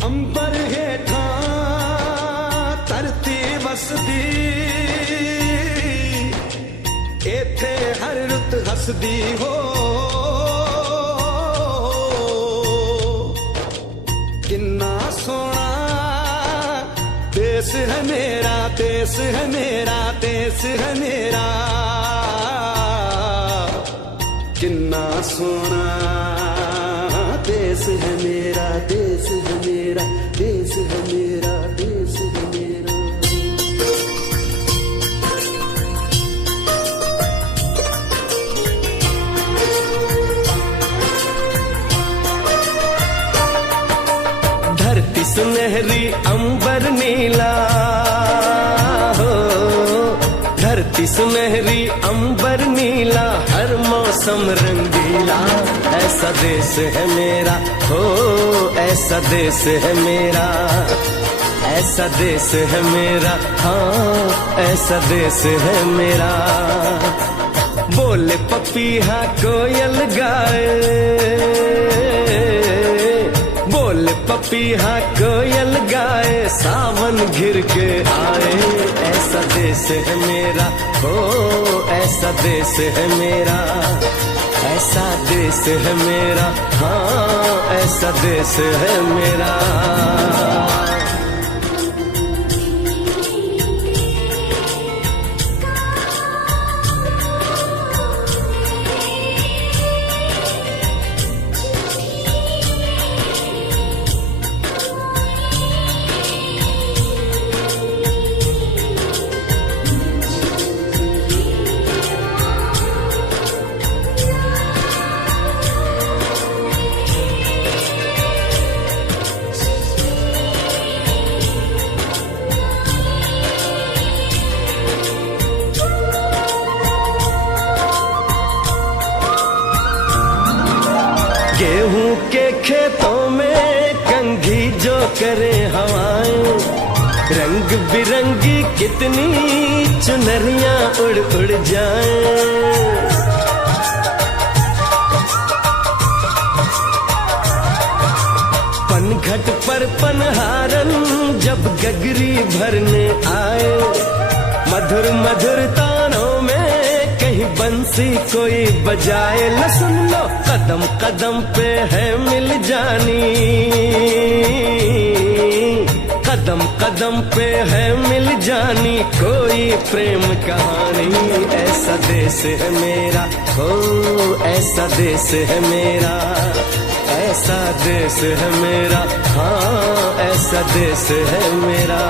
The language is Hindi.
अंबर हेठा धरती वसदी, इथे हर रुत हसदी हो। किन्ना सोना देश है मेरा, देश है मेरा, देश है मेरा। किन्ना सोना देश है मेरा, देश है मेरा, देश है मेरा, देश है मेरा। धरती सुनहरी अंबर नीला हो, धरती सुनहरी अंबर नीला, हर मौसम रंगीला। ऐसा देश है मेरा हो, ऐसा देश है मेरा, ऐसा देश है मेरा, हाँ ऐसा देश है मेरा। बोले पपीहा कोयल गाए, बोले पपीहा कोयल गाए, सावन घिर के आए। ऐसा देश है मेरा हो, ऐसा देश है मेरा, ऐसा देश है मेरा, हाँ ऐसा देश है मेरा। गेहूं के खेतों में कंघी जो करे हवाएं, रंग बिरंगी कितनी चुनरियां उड़ उड़ जाएं। पनघट पर पनहारन जब गगरी भरने आए, मधुर मधुर तानों में कहीं बंसी कोई बजाए। ल सुन लो कदम कदम पे है मिल जानी, कदम कदम पे है मिल जानी कोई प्रेम कहानी। ऐसा देश है मेरा हो, ऐसा देश है मेरा, ऐसा देश है मेरा, हाँ ऐसा देश है मेरा।